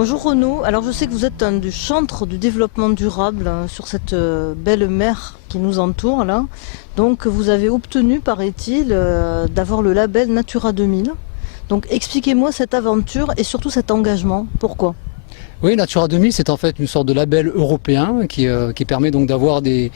Bonjour Renaud, alors je sais que vous êtes un du chantre du développement durable sur cette belle mer qui nous entoure là. Donc vous avez obtenu, paraît-il, d'avoir le label Natura 2000. Donc expliquez-moi cette aventure et surtout cet engagement. Pourquoi ? Oui, Natura 2000, c'est en fait une sorte de label européen qui permet donc d'avoir des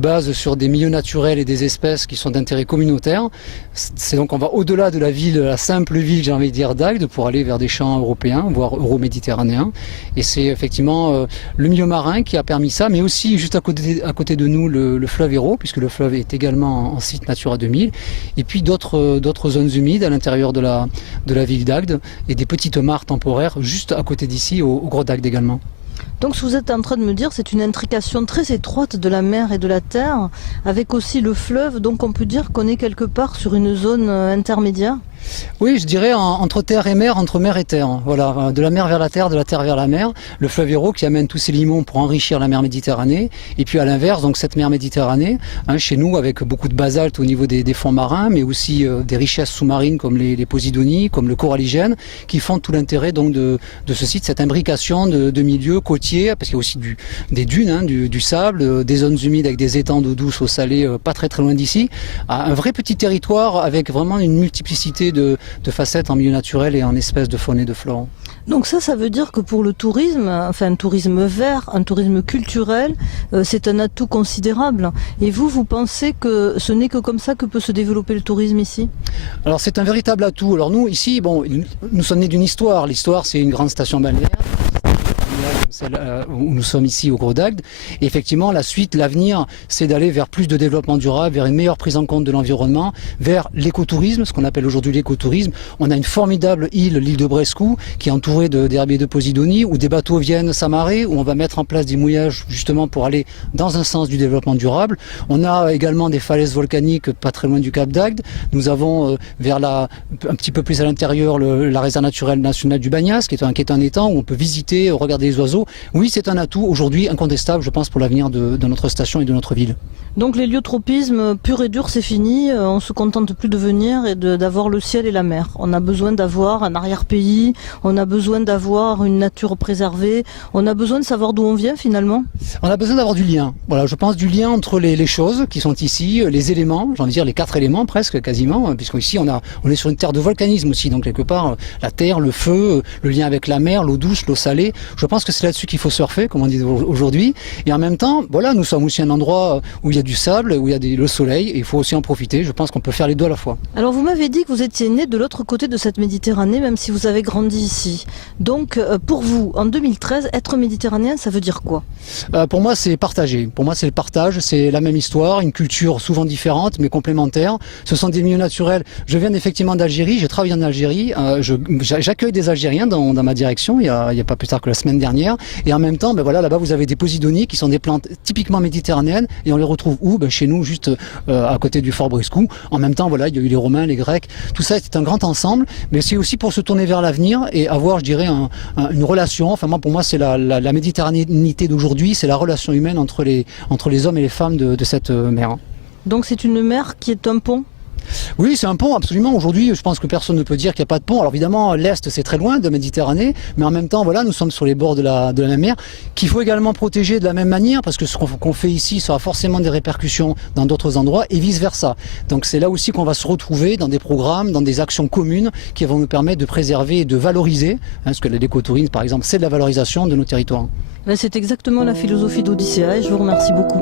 bases sur des milieux naturels et des espèces qui sont d'intérêt communautaire. C'est donc on va au-delà de la ville, la simple ville, j'ai envie de dire, d'Agde, pour aller vers des champs européens, voire euro-méditerranéens. Et c'est effectivement le milieu marin qui a permis ça, mais aussi juste à côté de nous le fleuve Hérault, puisque le fleuve est également en site Natura 2000. Et puis d'autres zones humides à l'intérieur de la ville d'Agde et des petites mares temporaires juste à côté d'ici, au Gros d'Agde également. Donc ce que vous êtes en train de me dire, c'est une intrication très étroite de la mer et de la terre, avec aussi le fleuve, donc on peut dire qu'on est quelque part sur une zone intermédiaire. Oui, je dirais entre terre et mer, entre mer et terre. Voilà, de la mer vers la terre, de la terre vers la mer. Le fleuve Hérault qui amène tous ses limons pour enrichir la mer Méditerranée. Et puis à l'inverse, donc cette mer Méditerranée, chez nous avec beaucoup de basalte au niveau des fonds marins, mais aussi des richesses sous-marines comme les posidonies, comme le coralligène, qui font tout l'intérêt donc de ce site, cette imbrication de milieux côtiers, parce qu'il y a aussi des dunes, du sable, des zones humides avec des étangs d'eau douce au salé, pas très loin d'ici. Un vrai petit territoire avec vraiment une multiplicité de facettes en milieu naturel et en espèces de faune et de flore. Donc ça veut dire que pour le tourisme, enfin un tourisme vert, un tourisme culturel, c'est un atout considérable. Et vous pensez que ce n'est que comme ça que peut se développer le tourisme ici ? Alors c'est un véritable atout. Alors nous ici, nous sommes nés d'une histoire. L'histoire, c'est une grande station balnéaire. Celle où nous sommes ici au Gros d'Agde. Et effectivement, la suite, l'avenir, c'est d'aller vers plus de développement durable, vers une meilleure prise en compte de l'environnement, vers l'écotourisme, ce qu'on appelle aujourd'hui l'écotourisme. On a une formidable île, l'île de Brescou, qui est entourée d'herbiers de Posidonie, où des bateaux viennent s'amarrer, où on va mettre en place des mouillages justement pour aller dans un sens du développement durable. On a également des falaises volcaniques pas très loin du Cap d'Agde. Nous avons un petit peu plus à l'intérieur la réserve naturelle nationale du Bagnas, qui est un étang où on peut visiter, regarder les oiseaux. Oui, c'est un atout aujourd'hui incontestable, je pense, pour l'avenir de notre station et de notre ville. Donc l'héliotropisme pur et dur, c'est fini. On se contente plus de venir et d'avoir le ciel et la mer. On a besoin d'avoir un arrière-pays, on a besoin d'avoir une nature préservée, on a besoin de savoir d'où on vient finalement. On a besoin d'avoir du lien. Voilà, je pense du lien entre les choses qui sont ici, les éléments, j'ai envie de dire les 4 éléments presque, quasiment, puisqu'ici on est sur une terre de volcanisme aussi, donc quelque part la terre, le feu, le lien avec la mer, l'eau douce, l'eau salée. Je pense que c'est là-dessus qu'il faut surfer, comme on dit aujourd'hui. Et en même temps, voilà, nous sommes aussi un endroit où il y a du sable, où il y a le soleil, et il faut aussi en profiter. Je pense qu'on peut faire les deux à la fois. Alors vous m'avez dit que vous étiez né de l'autre côté de cette Méditerranée, même si vous avez grandi ici. Donc pour vous, en 2013, être méditerranéen, ça veut dire quoi ? Pour moi, c'est partager. Pour moi, c'est le partage, c'est la même histoire, une culture souvent différente, mais complémentaire. Ce sont des milieux naturels. Je viens effectivement d'Algérie, j'ai travaillé en Algérie. J'accueille des Algériens dans ma direction, il y a pas plus tard que la semaine dernière. Et en même temps, là-bas, vous avez des posidonies qui sont des plantes typiquement méditerranéennes, et on les retrouve où ? Chez nous, juste à côté du fort Brescou. En même temps, voilà, il y a eu les Romains, les Grecs. Tout ça, c'est un grand ensemble, mais c'est aussi pour se tourner vers l'avenir et avoir, je dirais, une relation. Enfin, moi, pour moi, c'est la méditerranéité d'aujourd'hui, c'est la relation humaine entre les hommes et les femmes de cette mer. Donc c'est une mer qui est un pont ? Oui, c'est un pont, absolument. Aujourd'hui, je pense que personne ne peut dire qu'il n'y a pas de pont. Alors évidemment, l'Est, c'est très loin de Méditerranée, mais en même temps, voilà, nous sommes sur les bords de la même mer, qu'il faut également protéger de la même manière, parce que ce qu'on fait ici sera forcément des répercussions dans d'autres endroits, et vice-versa. Donc c'est là aussi qu'on va se retrouver dans des programmes, dans des actions communes, qui vont nous permettre de préserver et de valoriser, parce que l'écotourisme, par exemple, c'est de la valorisation de nos territoires. C'est exactement la philosophie d'Odyssea, et je vous remercie beaucoup.